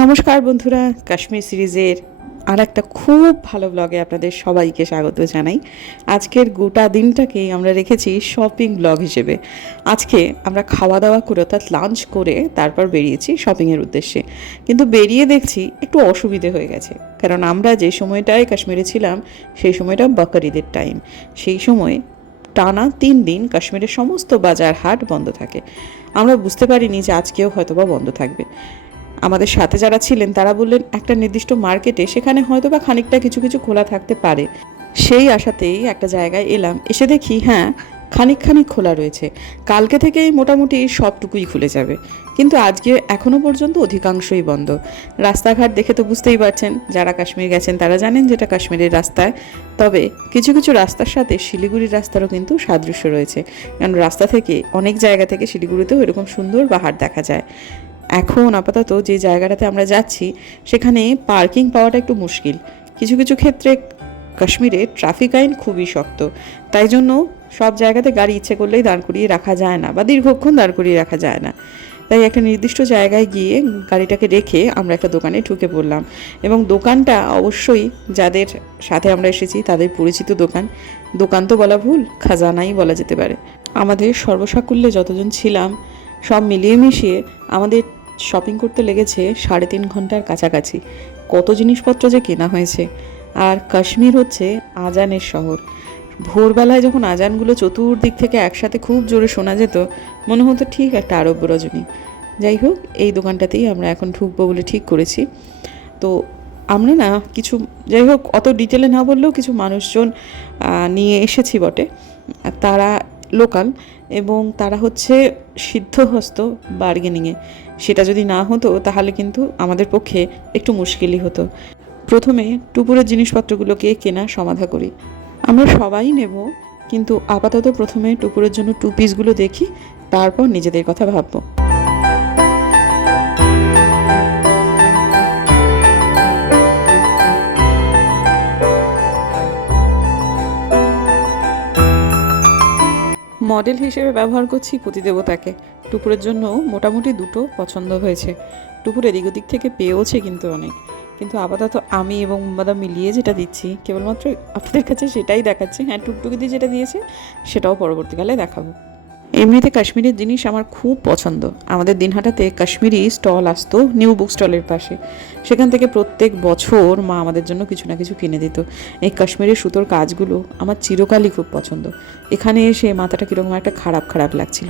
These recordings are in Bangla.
নমস্কার বন্ধুরা, কাশ্মীর সিরিজের আর একটা খুব ভালো ব্লগে আপনাদের সবাইকে স্বাগত জানাই। আজকের গোটা দিনটাকেই আমরা রেখেছি শপিং ব্লগ হিসেবে। আজকে আমরা খাওয়া দাওয়া করে অর্থাৎ লাঞ্চ করে তারপর বেরিয়েছি শপিংয়ের উদ্দেশ্যে। কিন্তু বেরিয়ে দেখছি একটু অসুবিধে হয়ে গেছে, কারণ আমরা যে সময়টায় কাশ্মীরে ছিলাম সেই সময়টা বকর ঈদের টাইম। সেই সময় টানা 3 দিন কাশ্মীরের সমস্ত বাজার হাট বন্ধ থাকে। আমরা বুঝতে পারিনি যে আজকেও হয়তোবা বন্ধ থাকবে। আমাদের সাথে যারা ছিলেন তারা বললেন একটা নির্দিষ্ট মার্কেটে সেখানে হয়তো বা খানিকটা কিছু কিছু খোলা থাকতে পারে। সেই আশাতেই একটা জায়গায় এলাম, এসে দেখি হ্যাঁ খানিক খোলা রয়েছে। কালকে থেকেই মোটামুটি সবটুকুই খুলে যাবে, কিন্তু আজকে এখনও পর্যন্ত অধিকাংশই বন্ধ। রাস্তাঘাট দেখে তো বুঝতেই পারছেন, যারা কাশ্মীর গেছেন তারা জানেন যেটা কাশ্মীরের রাস্তায়। তবে কিছু কিছু রাস্তার সাথে শিলিগুড়ির রাস্তারও কিন্তু সাদৃশ্য রয়েছে, কারণ রাস্তা থেকে অনেক জায়গা থেকে শিলিগুড়িতেও এরকম সুন্দর পাহাড় দেখা যায়। এখন আপাতত যে জায়গাটাতে আমরা যাচ্ছি সেখানে পার্কিং পাওয়াটা একটু মুশকিল। কিছু কিছু ক্ষেত্রে কাশ্মীরে ট্রাফিক আইন খুবই শক্ত, তাই জন্য সব জায়গাতে গাড়ি ইচ্ছে করলেই দাঁড় করিয়ে রাখা যায় না বা দীর্ঘক্ষণ দাঁড় করিয়ে রাখা যায় না। তাই একটা নির্দিষ্ট জায়গায় গিয়ে গাড়িটাকে রেখে আমরা একটা দোকানে ঢুকে পড়লাম, এবং দোকানটা অবশ্যই যাদের সাথে আমরা এসেছি তাদের পরিচিত দোকান। দোকান তো বলা ভুল, খাজানাই বলা যেতে পারে। আমাদের সর্বসাকুল্যে যতজন ছিলাম সব মিলিয়ে মিশিয়ে আমাদের শপিং করতে লেগেছে 3.5 ঘন্টার কাছাকাছি। কত জিনিসপত্র যে কেনা হয়েছে। আর কাশ্মীর হচ্ছে আজানের শহর। ভোরবেলায় যখন আজানগুলো চতুর্দিক থেকে একসাথে খুব জোরে শোনা যেত, মনে হতো ঠিক একটা আরব্য রজনী। যাই হোক, এই দোকানটাতেই আমরা এখন ঢুকবো বলে ঠিক করেছি। তো আমরা না কিছু, যাই হোক অত ডিটেলে না বললেও কিছু মানুষজন নিয়ে এসেছি বটে। তারা লোকাল, এবং তারা হচ্ছে সিদ্ধহস্ত বার্গেনিংয়ে। সেটা যদি না হতো তাহলে কিন্তু আমাদের পক্ষে একটু মুশকিলই হতো। প্রথমে টুপুরের জিনিসপত্রগুলোকে কেনা সমাধা করি। আমরা সবাই নেব, কিন্তু আপাতত প্রথমে টুপুরের জন্য 2 পিসগুলো দেখি, তারপর নিজেদের কথা ভাববো। মডেল হিসেবে ব্যবহার করছি পতিদেবতাকে। টুপুরের জন্য মোটামুটি 2টো পছন্দ হয়েছে। টুপুর এদিক ওদিক থেকে পেয়েওছে কিন্তু অনেক, কিন্তু আপাতত আমি এবং মোমবাদা মিলিয়ে যেটা দিচ্ছি কেবলমাত্র আপনাদের কাছে সেটাই দেখাচ্ছি। হ্যাঁ, টুকটুকি দিয়ে যেটা দিয়েছে সেটাও পরবর্তীকালে দেখাবো। এমনিতে কাশ্মীরের জিনিস আমার খুব পছন্দ। আমাদের দিনহাটাতে কাশ্মীরি স্টল আসতো নিউ বুক স্টলের পাশে, সেখান থেকে প্রত্যেক বছর মা আমাদের জন্য কিছু না কিছু কিনে দিত। এই কাশ্মীরের সুতোর কাজগুলো আমার চিরকালই খুব পছন্দ। এখানে এসে মাথাটা কীরকম একটা খারাপ খারাপ লাগছিল।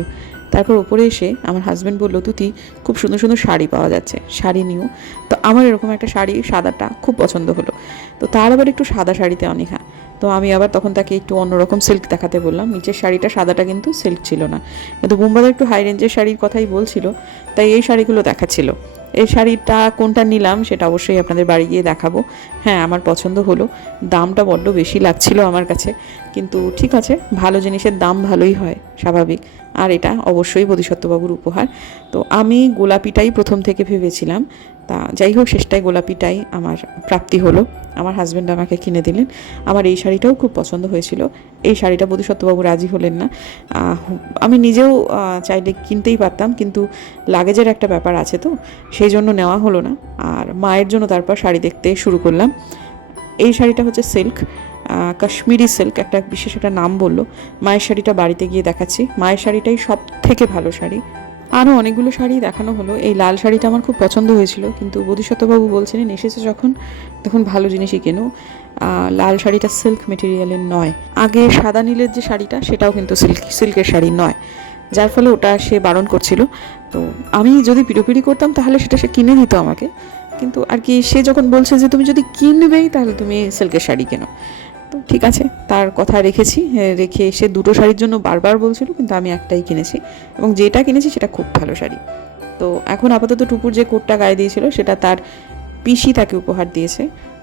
তারপর ওপরে এসে আমার হাজব্যান্ড বললো, তুতি খুব সুন্দর সুন্দর শাড়ি পাওয়া যাচ্ছে, শাড়ি নিও। তো আমার এরকম একটা শাড়ি সাদাটা খুব পছন্দ হলো। তো তার আবার একটু সাদা শাড়িতে অনীহা। তো আমি আবার তখন তাকে একটু অন্যরকম সিল্ক দেখাতে বললাম। নিচের শাড়িটা সাদাটা কিন্তু সিল্ক ছিল না, কিন্তু বোম্বাদা একটু হাই রেঞ্জের শাড়ির কথাই বলছিল, তাই এই শাড়িগুলো দেখাচ্ছিল। এই শাড়িটা কোনটা নিলাম সেটা অবশ্যই আপনাদের বাড়ি গিয়ে দেখাবো। হ্যাঁ, আমার পছন্দ হলো। দামটা বড্ড বেশি লাগছিল আমার কাছে, কিন্তু ঠিক আছে, ভালো জিনিসের দাম ভালোই হয়, স্বাভাবিক। আর এটা অবশ্যই বোধিসত্ত্ববাবুর উপহার। তো আমি গোলাপিটাই প্রথম থেকে ভেবেছিলাম, তা যাই হোক শেষটায় গোলাপিটাই আমার প্রাপ্তি হলো। আমার হাজব্যান্ড আমাকে কিনে দিলেন। আমার এই শাড়িটাও খুব পছন্দ হয়েছিল। এই শাড়িটা বোধিসত্ত্ববাবু রাজি হলেন না। আমি নিজেও চাইলে কিনতেই পারতাম, কিন্তু লাগেজের একটা ব্যাপার আছে, তো সেই জন্য নেওয়া হলো না। আর মায়ের জন্য তারপর শাড়ি দেখতে শুরু করলাম। এই শাড়িটা হচ্ছে সিল্ক, কাশ্মীরি সিল্ক, একটা বিশেষ একটা নাম বললো। মায়ের শাড়িটা বাড়িতে গিয়ে দেখাচ্ছি। মায়ের শাড়িটাই সব থেকে ভালো শাড়ি। আরও অনেকগুলো শাড়ি দেখানো হলো। এই লাল শাড়িটা আমার খুব পছন্দ হয়েছিল, কিন্তু বোধিসত্ত্ববাবু বলছিলেন এসেছে যখন তখন ভালো জিনিসই কেনো। লাল শাড়িটা সিল্ক মেটেরিয়ালের নয়। আগে সাদা নীলের যে শাড়িটা সেটাও কিন্তু সিল্কের শাড়ি নয়, যার ফলে ওটা সে বারণ করছিল। তো আমি যদি পিড়োপিড়ি করতাম তাহলে সেটা সে কিনে দিত আমাকে, কিন্তু আর কি সে যখন বলছে যে তুমি যদি কিনবেই তাহলে তুমি সিল্কের শাড়ি কেনো, তো ঠিক আছে, তার কথা রেখেছি। রেখে সে 2টো শাড়ির জন্য বারবার বলছিল, কিন্তু আমি একটাই কিনেছি, এবং যেটা কিনেছি সেটা খুব ভালো শাড়ি। তো এখন আপাতত টুপুর যে কোটটা গায়ে দিয়েছিল সেটা তার পিসি তাকে উপহার দিয়েছে,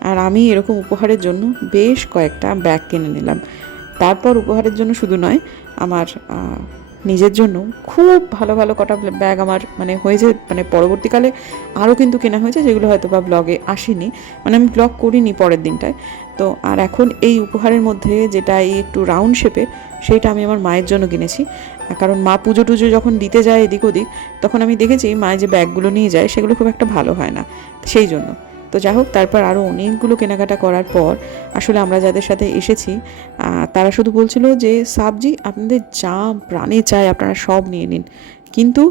আর আমি এরকম উপহারের জন্য বেশ কয়েকটা ব্যাগ কিনে নিলাম। তারপর উপহারের জন্য শুধু নয়, আমার নিজের জন্য খুব ভালো ভালো কটা ব্যাগ আমার মানে হয়েছে, মানে পরবর্তীকালে আরও কিন্তু কেনা হয়েছে, যেগুলো হয়তো বা ব্লগে আসেনি, মানে আমি ব্লগ করিনি পরের দিনটায়। তো আর এখন এই উপহারের মধ্যে যেটা এই একটু রাউন্ড শেপের, সেইটা আমি আমার মায়ের জন্য কিনেছি। কারণ মা পুজো টুজো যখন দিতে যায় এদিক ওদিক, তখন আমি দেখেছি মায়ের যে ব্যাগগুলো নিয়ে যায় সেগুলো খুব একটা ভালো হয় না, সেই জন্য। তো যাই হোক, তারপর আরও অনেকগুলো কেনাকাটা করার পর আসলে আমরা যাদের সাথে এসেছি তারা শুধু বলছিল যে সাবজি আপনাদের যা প্রাণে চায় আপনারা সব নিয়ে নিন, কিন্তু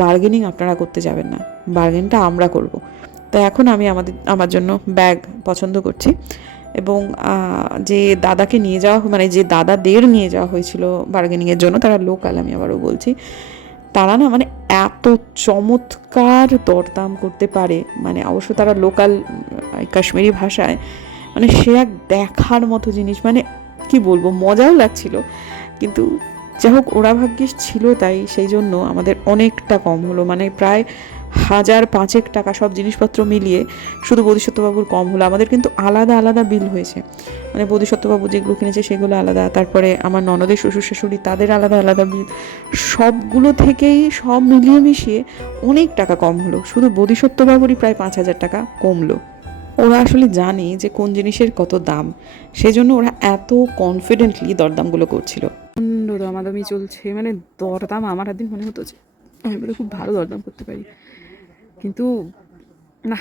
বার্গেনিং আপনারা করতে যাবেন না, বার্গেনটা আমরা করব। তো এখন আমি আমার জন্য ব্যাগ পছন্দ করছি। এবং যে দাদাকে নিয়ে যাওয়া, মানে যে দাদাদের নিয়ে যাওয়া হয়েছিল বার্গেনিংয়ের জন্য, তারা লোকাল, আমি আবারও বলছি, তারা না মানে এত চমৎকার দরদাম করতে পারে, মানে অবশ্য তারা লোকাল কাশ্মীরি ভাষায়, মানে সে এক দেখার মতো জিনিস, মানে কি বলবো, মজাও লাগছিল। কিন্তু যাই হোক, ওরা ভাগ্যিস ছিল তাই সেই জন্য আমাদের অনেকটা কম হলো, মানে প্রায় 1,500 টাকা সব জিনিসপত্র মিলিয়ে শুধু বোধিসত্ত্ববাবুর কম হলো। আমাদের কিন্তু আলাদা আলাদা বিল হয়েছে, মানে বোধিসত্ত্ববাবু যেগুলো কিনেছে সেগুলো আলাদা, তারপরে আমার ননদের শ্বশুর শাশুড়ি তাদের আলাদা আলাদা বিল, সবগুলো থেকেই সব মিলিয়ে মিশিয়ে অনেক টাকা কম হলো। শুধু বোধিসত্ত্ববাবুরই প্রায় 5,000 টাকা কমলো। ওরা আসলে জানে যে কোন জিনিসের কত দাম, সেজন্য ওরা এত কনফিডেন্টলি দরদামগুলো করছিল। দামাদামি চলছে, মানে দরদাম আমার একদিন মনে হতো যে আমি বলে খুব ভালো দরদাম করতে পারি, কিন্তু না,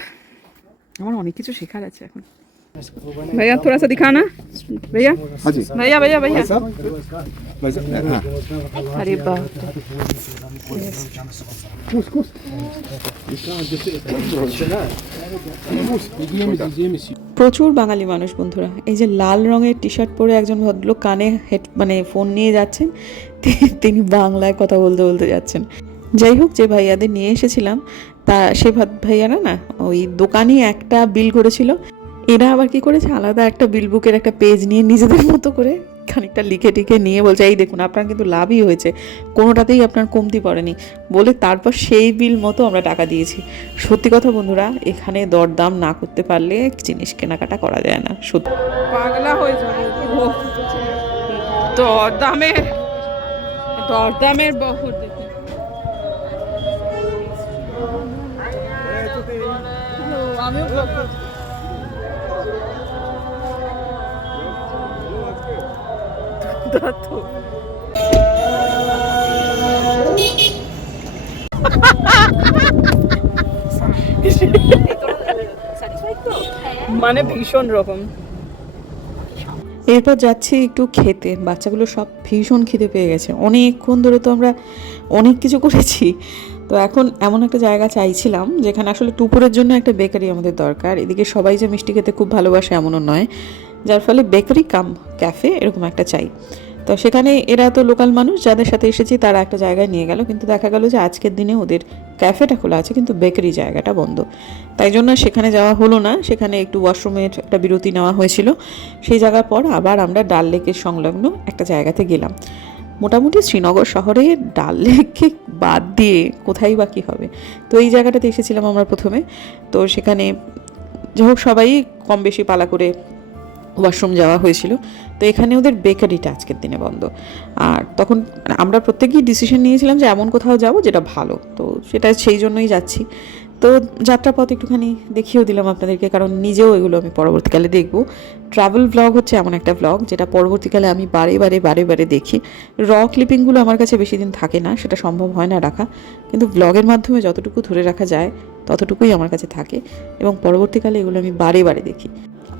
আমার অনেক কিছু শেখার আছে এখন। भैया थोड़ा सा दिखाना, भैया हाँ जी भैया भैया भैया भाई साहब हाँ अरे बाप প্রচুর বাঙালি মানুষ বন্ধুরা, এই যে লাল রঙের টি শার্ট পরে একজন ভদ্রলোক কানে মানে ফোন নিয়ে যাচ্ছেন, তিনি বাংলায় কথা বলতে বলতে যাচ্ছেন। যাই হোক, যে ভাইয়াদের নিয়ে এসেছিলাম তা সে ভাইয়ারা না ওই দোকানই একটা বিল করেছিল, এরা আবার কি করেছে, আলাদা একটা বিল বুকের একটা পেজ নিয়ে নিজেদের মতো করে খানিকটা লিখে টিখে নিয়ে বলছে এই দেখুন আপনার কিন্তু লাভই হয়েছে, কোনোটাতেই আপনার কমতি পড়েনি, বলে তারপর সেই বিল মতো আমরা টাকা দিয়েছি। সত্যি কথা বন্ধুরা, এখানে দরদাম না করতে পারলে জিনিস কেনাকাটা করা যায় না, সত্যি পাগলা হয়ে যাবে। দরদামের দরদামের বহর দেখি, আমিও মানে ভীষণ রকম। এরপর যাচ্ছি একটু খেতে, বাচ্চাগুলো সব ভীষণ খিদে পেয়ে গেছে, অনেকক্ষণ ধরে তো আমরা অনেক কিছু করেছি। তো এখন এমন একটা জায়গা চাইছিলাম যেখানে আসলে দুপুরের জন্য একটা বেকারি আমাদের দরকার, এদিকে সবাই যে মিষ্টি খেতে খুব ভালোবাসে এমনও নয়, যার ফলে বেকারি কাম ক্যাফে এরকম একটা চাই। তো সেখানে এরা তো লোকাল মানুষ, যাদের সাথে এসেছি তারা একটা জায়গায় নিয়ে গেল, কিন্তু দেখা গেল যে আজকের দিনে ওদের ক্যাফেটা খোলা আছে কিন্তু বেকারি জায়গাটা বন্ধ, তাই জন্য সেখানে যাওয়া হলো না। সেখানে একটু ওয়াশরুমের একটা বিরতি নেওয়া হয়েছিল, সেই জায়গার পর আবার আমরা ডাল লেকের সংলগ্ন একটা জায়গাতে গেলাম। মোটামুটি শ্রীনগর শহরে ডাল লেককে বাদ দিয়ে কোথায় বা কী হবে, তো এই জায়গাটাতে এসেছিলাম আমরা প্রথমে। তো সেখানে যাই হোক সবাই কম বেশি পালা করে ওয়াশরুম যাওয়া হয়েছিল। তো এখানে ওদের বেকারিটা আজকের দিনে বন্ধ, আর তখন আমরা প্রত্যেকেই ডিসিশন নিয়েছিলাম যে এমন কোথাও যাব যেটা ভালো, তো সেটা সেই জন্যই যাচ্ছি। তো যাত্রাপথ একটুখানি দেখিয়েও দিলাম আপনাদেরকে, কারণ নিজেও এগুলো আমি পরবর্তীকালে দেখব। ট্রাভেল ব্লগ হচ্ছে এমন একটা ব্লগ যেটা পরবর্তীকালে আমি বারে বারে দেখি। র ক্লিপিংগুলো আমার কাছে বেশি দিন থাকে না, সেটা সম্ভব হয় না রাখা, কিন্তু ব্লগের মাধ্যমে যতটুকু ধরে রাখা যায় ততটুকুই আমার কাছে থাকে, এবং পরবর্তীকালে এগুলো আমি বারে দেখি।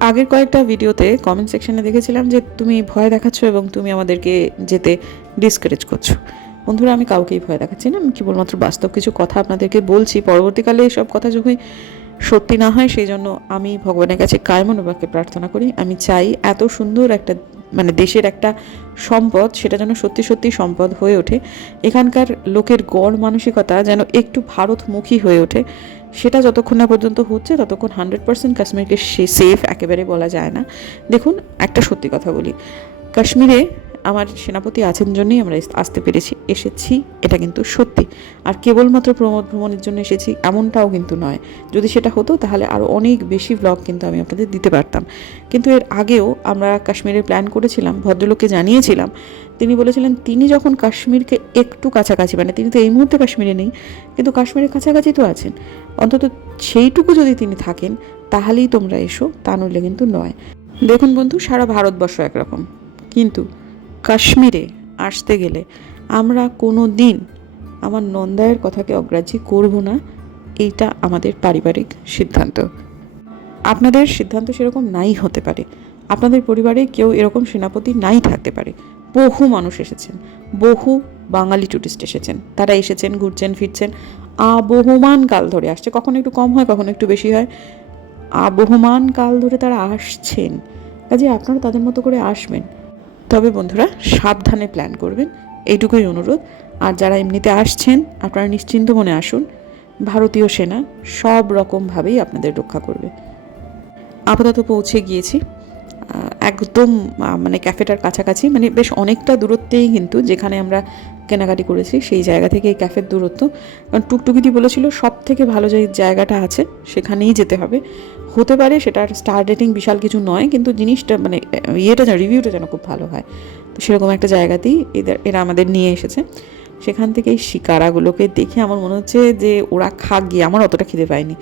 আগের কয়েকটা ভিডিওতে কমেন্ট সেকশনে দেখেছিলাম যে তুমি ভয় দেখাচ্ছ এবং তুমি আমাদেরকে যেতে ডিসকারেজ করছো। বন্ধুরা, আমি কাউকেই ভয় দেখাচ্ছি না, আমি কেবলমাত্র বাস্তব কিছু কথা আপনাদেরকে বলছি। পরবর্তীকালে এসব কথা যখন সত্যি না হয়, সেই জন্য আমি ভগবানের কাছে কায়মনোবাক্যে প্রার্থনা করি, আমি চাই এত সুন্দর একটা মানে দেশের একটা সম্পদ, সেটা যেন সত্যি সত্যি সম্পদ হয়ে ওঠে, এখানকার লোকের গড় মানসিকতা যেন একটু ভারতমুখী হয়ে ওঠে। সেটা যতক্ষণ না পর্যন্ত হচ্ছে ততক্ষণ 100% কাশ্মীরকে সেফ একেবারে বলা যায় না। দেখুন, একটা সত্যি কথা বলি, কাশ্মীরে আমার সেনাপতি আছেন জন্যই আমরা আসতে পেরেছি, এসেছি, এটা কিন্তু সত্যি। আর কেবলমাত্র প্রমোদ ভ্রমণের জন্য এসেছি এমনটাও কিন্তু নয়। যদি সেটা হতো তাহলে আরও অনেক বেশি ব্লগ কিন্তু আমি আপনাদের দিতে পারতাম। কিন্তু এর আগেও আমরা কাশ্মীরের প্ল্যান করেছিলাম, ভদ্রলোককে জানিয়েছিলাম। তিনি বলেছিলেন তিনি যখন কাশ্মীরকে একটু কাছাকাছি, মানে তিনি তো এই মুহূর্তে কাশ্মীরে নেই, কিন্তু কাশ্মীরের কাছাকাছি তো আছেন, অন্তত সেইটুকু যদি তিনি থাকেন তাহলেই তোমরা এসো, তা নইলে কিন্তু নয়। দেখুন বন্ধু, সারা ভারতবর্ষ একরকম, কিন্তু কাশ্মীরে আসতে গেলে আমরা কোনো দিন আমার নন্দায়ের কথাকে অগ্রাহ্য করব না। এইটা আমাদের পারিবারিক সিদ্ধান্ত। আপনাদের সিদ্ধান্ত সেরকম নাই হতে পারে, আপনাদের পরিবারে কেউ এরকম সেনাপতি নাই থাকতে পারে। বহু মানুষ এসেছেন, বহু বাঙালি টুরিস্ট এসেছেন, তারা এসেছেন, ঘুরছেন, ফিরছেন, আবহমান কাল ধরে আসছে। কখনো একটু কম হয়, কখনো একটু বেশি হয়, আবহমান কাল ধরে তারা আসছেন। কাজে আপনারা তাদের মতো করে আসবেন, তবে বন্ধুরা সাবধানে প্ল্যান করবেন, এইটুকুই অনুরোধ। আর যারা এমনিতে আসছেন আপনারা নিশ্চিন্ত মনে আসুন, ভারতীয় সেনা সব রকমভাবেই আপনাদের রক্ষা করবে। আপাতত পৌঁছে গিয়েছি একদম মানে ক্যাফেটার কাছাকাছি, মানে বেশ অনেকটা দূরত্বেই, কিন্তু যেখানে আমরা কেনাকাটি করেছি সেই জায়গা থেকে এই ক্যাফের দূরত্ব। কারণ টুকটুকিটি বলেছিল সব থেকে ভালো যে জায়গাটা আছে সেখানেই যেতে হবে। হতে পারে সেটার স্টার রেটিং বিশাল কিছু নয়, কিন্তু জিনিসটা মানে ইয়েটা যেন, রিভিউটা যেন খুব ভালো হয়। তো সেরকম একটা জায়গাতেই এরা আমাদের নিয়ে এসেছে। সেখান থেকে এই শিকারাগুলোকে দেখে আমার মনে হচ্ছে যে ওরা খাক গিয়ে, আমার অতটা খিদে পায়নি,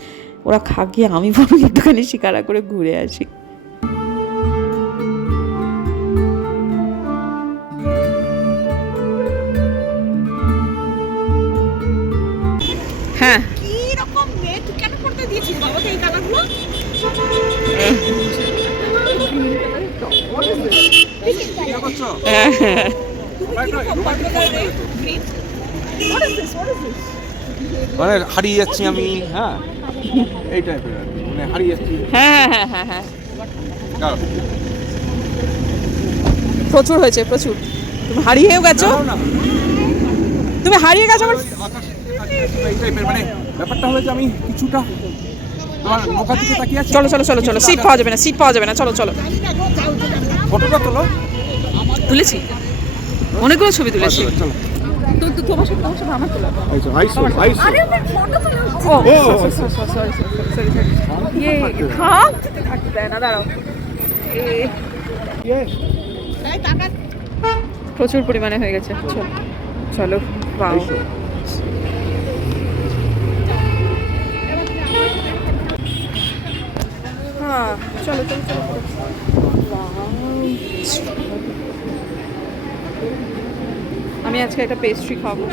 ওরা খাক গিয়ে আমি বরং একটুখানি শিকারা করে ঘুরে আসি। হ্যাঁ, কি রকম মেয়ে তুই কেন করতে দিয়েছিস বাবাকে এই কালারগুলো? মানে হারিয়ে যাচ্ছি আমি, হ্যাঁ এই টাইপের আর কি, মানে হারিয়ে যাচ্ছি। হ্যাঁ হ্যাঁ হ্যাঁ হ্যাঁ, দাঁড়াও। প্রচুর হয়েছে, প্রচুর। তুমি হারিয়েও গেছো, দাঁড়াও না। তুমি হারিয়ে গেছো আমার। এই টাইপের মানে ব্যাপারটা হয়েছে, আমি কিছুটা তোমার নৌকার দিকে তাকিয়ে আছি। চলো চলো চলো চলো, সিট পাওয়া যাবে না, সিট পাওয়া যাবে না, চলো চলো। ফটোটা তোলো। তুলেছি, অনেকগুলো ছবি তুলেছি। চলো তোমার সাথে আমার তোলা। আইসো আইসো। আরে আমার ফটো তোলা হচ্ছে। ও ও সরি, ইয়ে খাম থাকতে দেয় না, দাঁড়াও। এই টাকা প্রচুর পরিমাণে হয়ে গেছে, চলো চলো। বাও, হ্যাঁ চলো চলো চলো। আমি আজকে একটা পেস্ট্রি খাবো,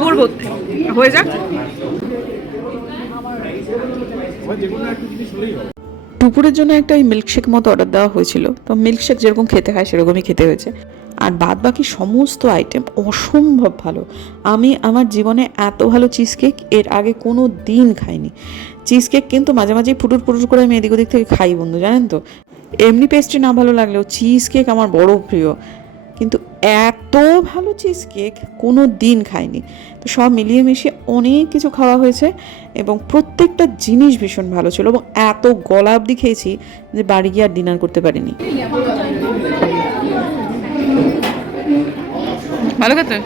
করবো, হয়ে যাক। দুপুরের জন্য একটা ওই মিল্কশেক মতো অর্ডার দেওয়া হয়েছিল, তো মিল্কশেক যেরকম খেতে হয় সেরকমই খেতে হয়েছে। আর বাদ বাকি সমস্ত আইটেম অসম্ভব ভালো। আমি আমার জীবনে এত ভালো চিজ কেক এর আগে কোনো দিন খাইনি। চিজ কেক কিন্তু মাঝে মাঝেই ফুটুর ফুটুর করে আমি এদিক ওদিক থেকে খাই বন্ধু, জানেন তো। এমনি পেস্ট্রি না ভালো লাগলেও চিজ কেক আমার বড় প্রিয়, কিন্তু এত ভালো চিজ কেক কোনো দিন খাইনি। তো সব মিলিয়ে মিশিয়ে অনেক কিছু খাওয়া হয়েছে এবং প্রত্যেকটা জিনিস ভীষণ ভালো ছিল, এবং এত গলা অবধি খেয়েছি যে বাড়ি গিয়ে আর ডিনার করতে পারিনি। ভালো খেতে।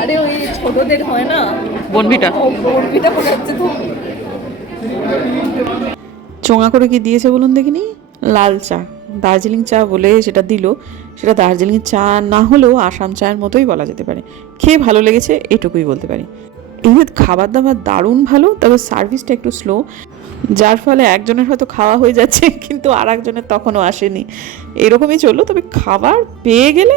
আরে ওই ছোটদের হয় না বনভিটা, বনবিটা পড়ে যাচ্ছে তো। চোঙা করে কি দিয়েছে বলুন দেখিনি? লাল চা, দার্জিলিং চা বলে যেটা দিল সেটা দার্জিলিং চা না হলেও আসাম চায়ের মতোই বলা যেতে পারে। খেয়ে ভালো লেগেছে এটুকুই বলতে পারি। এদের খাবার দাবার দারুণ ভালো, তবে সার্ভিসটা একটু স্লো, যার ফলে একজনের হয়তো খাওয়া হয়ে যাচ্ছে কিন্তু আর একজনের তখনও আসেনি, এরকমই চললো। তবে খাবার পেয়ে গেলে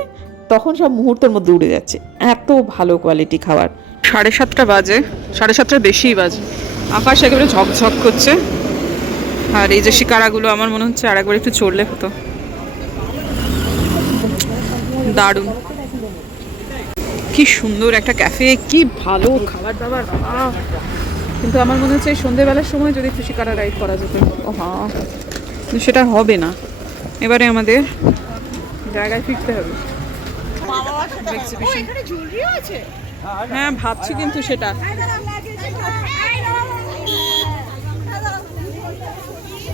তখন সব মুহূর্তের মধ্যে উড়ে যাচ্ছে, এত ভালো কোয়ালিটি খাবার। 7:30 বাজে, 7:30 বেশিই বাজে, আকাশ একেবারে ঝকঝক করছে। আর এই যে শিকারাগুলো আমার মনে হচ্ছে আর একবার একটু চড়লে হতো, দারুণ। কি সুন্দর একটা ক্যাফে, কি ভালো খাবার দাবার, কিন্তু আমার মনে হচ্ছে এই সন্ধ্যেবেলার সময় যদি একটু শিকারা রাইড করা যেত। ও হ্যাঁ, কিন্তু সেটা হবে না, এবারে আমাদের জায়গায় ফিরতে হবে। এখানে জুয়েলারিও আছে। হ্যাঁ ভাবছি কিন্তু সেটা,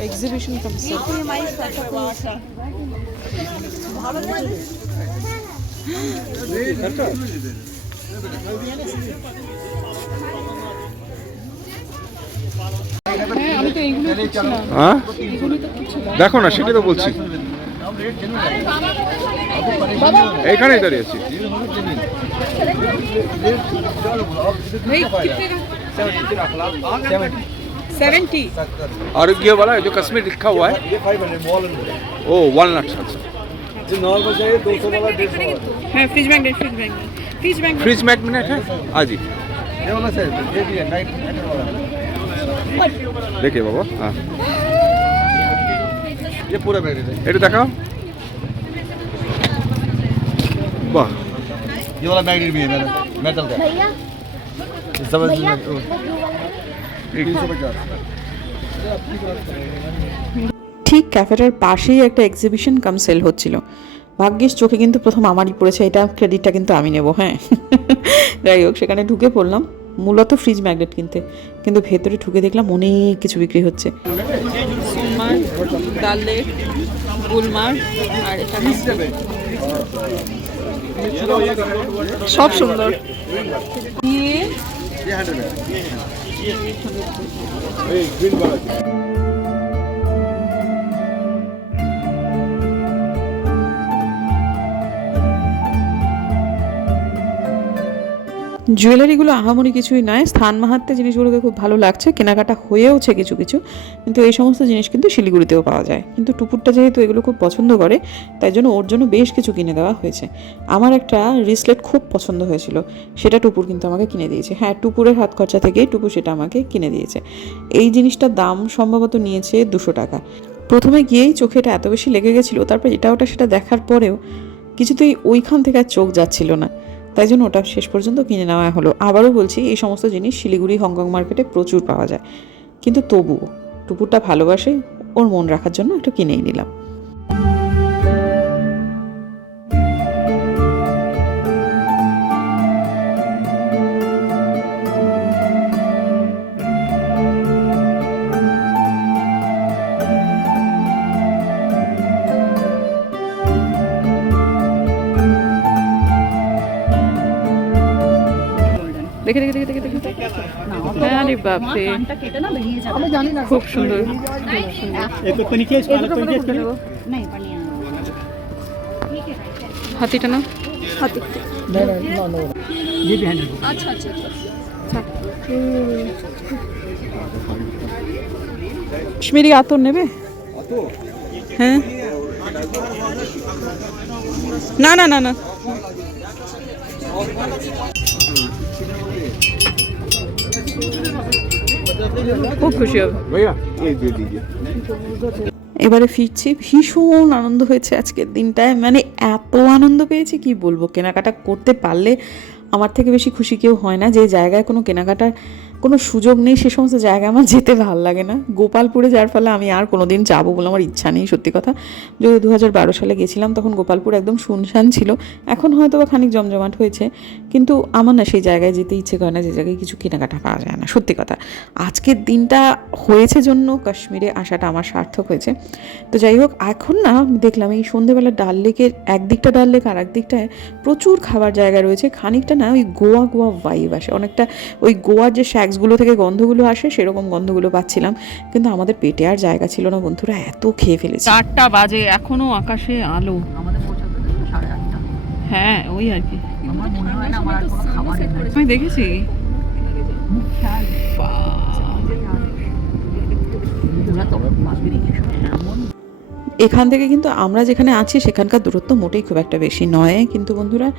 এক্সিবিশন কনসেপ্ট। হ্যাঁ দেখো না, সেটাই তো বলছি, এইখানেই দাঁড়িয়ে আছি। और ये वाला जो कश्मीर लिखा हुआ है ओ वॉलनट। अच्छा जो नॉर्मल चाहिए 200 वाला 150 হ্যাঁ ফ্রিজ ম্যাগনেট फ्रिज मैग्नेट है हाँ जी, ये वाला सर ये भी है नाइट वाला देखिए बाबा। हाँ ये पूरा बैटरी है। এটা দেখাও। বাহ, ये वाला बैटरी भी है मेटल का जबरदस्त 350। ঠিক ক্যাফেটার পাশেই একটা এক্সিবিশন কাম সেল হচ্ছিল। ভাগ্যিস চোখে কিন্তু প্রথম আমারই পড়েছে, এটা ক্রেডিটটা কিন্তু আমি নেব। হ্যাঁ যাই হোক, সেখানে ঢুকে পড়লাম মূলত ফ্রিজ ম্যাগনেট কিনতে, কিন্তু ভেতরে ঢুকে দেখলাম অনেক কিছু বিক্রি হচ্ছে। সুরমার, ডালের, গুলমার আর এখানে সব সুন্দর। ये 100 है ये ग्रीन वाला জুয়েলারিগুলো আহামরি কিছুই নয়, স্থান মাহাত্ম্যে জিনিসগুলোকে খুব ভালো লাগছে, কেনাকাটা হয়েওছে কিছু কিছু, কিন্তু এই সমস্ত জিনিস কিন্তু শিলিগুড়িতেও পাওয়া যায়। কিন্তু টুপুরটা যেহেতু এগুলো খুব পছন্দ করে, তাই জন্য ওর জন্য বেশ কিছু কিনে দেওয়া হয়েছে। আমার একটা রিসলেট খুব পছন্দ হয়েছিল, সেটা টুপুর কিন্তু আমাকে কিনে দিয়েছে। হ্যাঁ, টুপুরের হাত খরচা থেকেই টুপুর সেটা আমাকে কিনে দিয়েছে। এই জিনিসটার দাম সম্ভবত নিয়েছে 200 টাকা। প্রথমে গিয়েই চোখে এটা এত বেশি লেগে গেছিলো, তারপর এটা ওটা সেটা দেখার পরেও কিছুতেই ওইখান থেকে আর চোখ যাচ্ছিল না, তাই জন্য ওটা শেষ পর্যন্ত কিনে নেওয়া হলো। আবারও বলছি, এই সমস্ত জিনিস শিলিগুড়ি হংকং মার্কেটে প্রচুর পাওয়া যায়, কিন্তু তবুও টুপুরটা ভালোবাসে, ওর মন রাখার জন্য একটু কিনেই নিলাম। দেখে দেখে দেখে দেখে দেখে আরে বাপরে, খুব সুন্দর। হাতিটা না, কাশ্মীরি আতর নেবে? হ্যাঁ, না না না না, খুব খুশি হবে। भैया ये दे दीजिए। এবারে ফিরছি, ভীষণ আনন্দ হয়েছে আজকের দিনটায়, মানে এত আনন্দ পেয়েছি কি বলবো। কেনাকাটা করতে পারলে আমার থেকে বেশি খুশি কেউ হয় না। যে জায়গায় কোনো কেনাকাটার কোনো সুযোগ নেই, সে সমস্ত জায়গায় আমার যেতে ভালো লাগে না। গোপালপুরে যার ফলে আমি আর কোনো দিন যাবো বলে আমার ইচ্ছা নেই, সত্যি কথা। যদি 2012 সালে গেছিলাম, তখন গোপালপুর একদম শুনশান ছিল, এখন হয়তো বা খানিক জমজমাট হয়েছে, কিন্তু আমার না সেই জায়গায় যেতে ইচ্ছে করে না যে জায়গায় কিছু কেনাকাটা পাওয়া যায় না, সত্যি কথা। আজকের দিনটা হয়েছে জন্য কাশ্মীরে আসাটা আমার সার্থক হয়েছে। তো যাই হোক, এখন না দেখলাম এই সন্ধ্যেবেলা ডাল লেকের একদিকটা ডাল লেক আর একদিকটায় প্রচুর খাবার জায়গা রয়েছে। খানিকটা না ওই গোয়া গোয়া ভাইব আসে, অনেকটা ওই গোয়ার যে শ্যাক্সগুলো থেকে গন্ধগুলো আসে সেরকম গন্ধগুলো পাচ্ছিলাম, কিন্তু আমাদের পেটে আর জায়গা ছিল না বন্ধুরা, এত খেয়ে ফেলেছি। 4টা বাজে, এখনো আকাশে আলো। হ্যাঁ ওই আর কি, আমি দেখেছি। এখান থেকে কিন্তু আমরা যেখানে আছি সেখানকার দূরত্ব মোটেই খুব একটা বেশি নয়, কিন্তু বন্ধুরা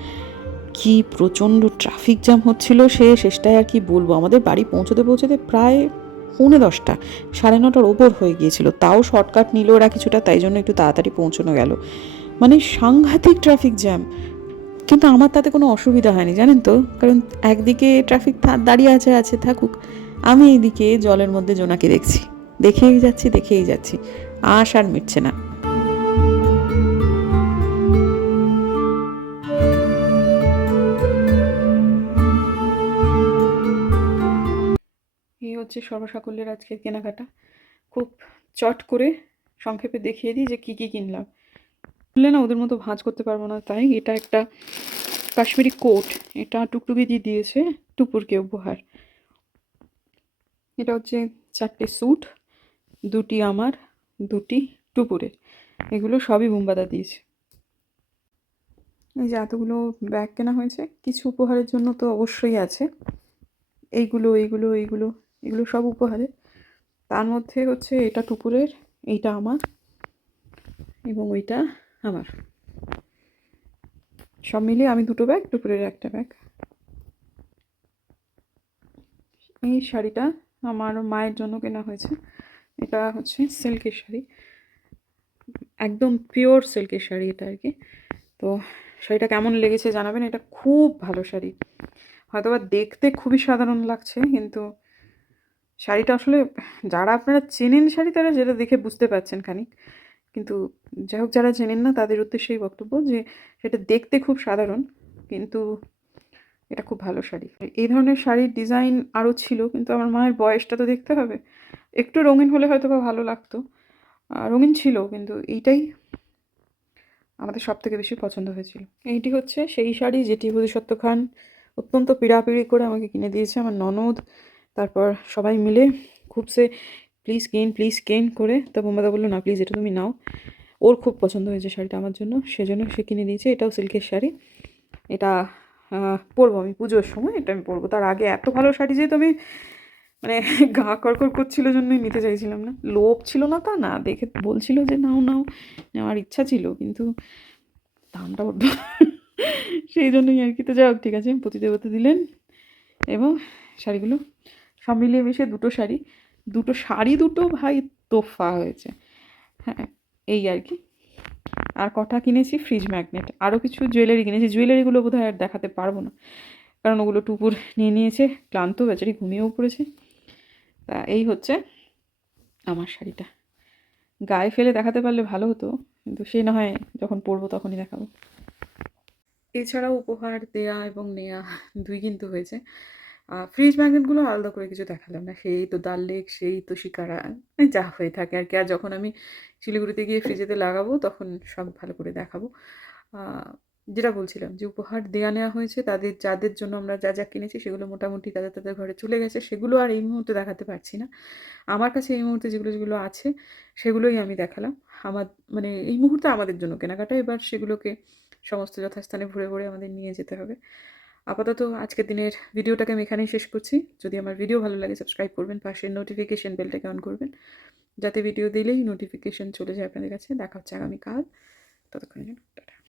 কি প্রচণ্ড ট্রাফিক জ্যাম হচ্ছিল, শেষটায় আর কি বলবো। আমাদের বাড়ি পৌঁছতে পৌঁছতে প্রায় 9:30, 9:30 ওপর হয়ে গিয়েছিল। তাও শর্টকাট নিল ওরা কিছুটা, তাই জন্য একটু তাড়াতাড়ি পৌঁছানো গেল। মানে সাংঘাতিক ট্রাফিক জ্যাম, কিন্তু আমার তাতে কোনো অসুবিধা হয়নি জানেন তো, কারণ একদিকে ট্রাফিক দাঁড়িয়ে আছে থাকুক, আমি এইদিকে জলের মধ্যে জোনাকি দেখছি, দেখেই যাচ্ছি, আশ আর মিটছে না। এই হচ্ছে সর্বসাকুল্যের আজকের কেনাকাটা। খুব চট করে সংক্ষেপে দেখিয়ে দিই যে কী কী কিনলাম। বললে না ওদের মতো ভাঁজ করতে পারবো না, তাই এটা একটা কাশ্মীরি কোট, এটা টুকটুকি দিয়ে দিয়েছে টুপুরকে উপহার। এটা হচ্ছে 4টে স্যুট, 2টি আমার, 2টি টুপুরের, এগুলো সবই বুম্বাদা দিয়েছে। এই যে এতগুলো ব্যাগ কেনা হয়েছে, কিছু উপহারের জন্য তো অবশ্যই আছে, এইগুলো এইগুলো এইগুলো এগুলো সব উপহারের। তার মধ্যে হচ্ছে এটা টুপুরের, এইটা আমার, এবং ওইটা আমার, সব মিলিয়ে আমি 2টো ব্যাগ, টুপুরের একটা ব্যাগ। এই শাড়িটা আমার মায়ের জন্য কেনা হয়েছে, এটা হচ্ছে সিল্কের শাড়ি, একদম পিওর সিল্কের শাড়ি এটা আর কি। তো শাড়িটা কেমন লেগেছে জানাবেন, এটা খুব ভালো শাড়ি। হয়তোবা দেখতে খুবই সাধারণ লাগছে, কিন্তু শাড়িটা আসলে যারা আপনারা চেনেন শাড়ি তারা যেটা দেখে বুঝতে পারছেন খানিক, কিন্তু যাই হোক যারা চেনেন না তাদের উদ্দেশ্যেই বক্তব্য যে সেটা দেখতে খুব সাধারণ, কিন্তু এটা খুব ভালো শাড়ি। এই ধরনের শাড়ির ডিজাইন আরও ছিল, কিন্তু আমার মায়ের বয়সটা তো দেখতে হবে, একটু রঙিন হলে হয়তো বা ভালো লাগতো, রঙিন ছিল, কিন্তু এইটাই আমাদের সব থেকে বেশি পছন্দ হয়েছিল। এইটি হচ্ছে সেই শাড়ি যেটি বোধিসত্ত্ব খান অত্যন্ত পিড়াপিড়ি করে আমাকে কিনে দিয়েছে, আমার ননদ, তারপর সবাই মিলে খুব সে প্লিজ কেন করে, তো বোম্বাদা বললো না প্লিজ এটা তুমি নাও, ওর খুব পছন্দ হয়েছে শাড়িটা আমার জন্য, সেজন্য সে কিনে দিয়েছে। এটাও সিল্কের শাড়ি, এটা পরবো আমি পুজোর সময়, এটা আমি পরবো। তার আগে এত ভালো শাড়ি যেহেতু আমি মানে গা কড়কড় করছিল জন্যই নিতে চাইছিলাম না, লোভ ছিল না তা না, দেখে বলছিল যে নাও নাও, নেওয়ার ইচ্ছা ছিল, কিন্তু দামটা বড্ড সেই জন্যই আর কি। তো যাই হোক ঠিক আছে, পতিদেবতা দিলেন, এবং শাড়িগুলো সব মিলিয়ে মিশিয়ে 2টো শাড়ি, 2টো শাড়ি, 2টো ভাই তোফা হয়েছে, হ্যাঁ এই আর কি। আর কটা কিনেছি ফ্রিজ ম্যাগনেট, আরও কিছু জুয়েলারি কিনেছি, জুয়েলারিগুলো বোধহয় আর দেখাতে পারবো না, কারণ ওগুলো টুপুর নিয়ে নিয়েছে, ক্লান্ত বেচারি ঘুমিয়েও পড়েছে। তা এই হচ্ছে আমার শাড়িটা, গায়ে ফেলে দেখাতে পারলে ভালো হতো, কিন্তু সে না হয় যখন পরবো তখনই দেখাবো। এছাড়াও উপহার দেয়া এবং নেয়া দুই কিন্তু হয়েছে। ফ্রিজ ম্যাগনেটগুলো আলাদা করে কিছু দেখালাম না, সেই তো ডাল লেক, সেই তো শিকারা, যা হয়ে থাকে আর কি। আর যখন আমি শিলিগুড়িতে গিয়ে ফ্রিজেতে লাগাবো তখন সব ভালো করে দেখাবো। যেটা বলছিলাম যে উপহার দেয়া নেওয়া হয়েছে, তাদের যাদের জন্য আমরা যা যা কিনেছি সেগুলো মোটামুটি তাদের তাদের ঘরে চলে গেছে, সেগুলো আর এই মুহূর্তে দেখাতে পারছি না। আমার কাছে এই মুহূর্তে যেগুলো যেগুলো আছে সেগুলোই আমি দেখালাম, আমার মানে এই মুহূর্তে আমাদের জন্য কেনাকাটা, এবার সেগুলোকে সমস্ত যথাস্থানে ভরে ভরে আমাদের নিয়ে যেতে হবে। আপাতত আজকের দিনের ভিডিওটাকে আমি এখানেই শেষ করছি। যদি আমার ভিডিও ভালো লাগে সাবস্ক্রাইব করবেন, পাশের নোটিফিকেশন বেলটাকে অন করবেন, যাতে ভিডিও দিলেই নোটিফিকেশন চলে যায় আপনাদের কাছে। দেখা হচ্ছে আগামীকাল, ততক্ষণের জন্য টাটা।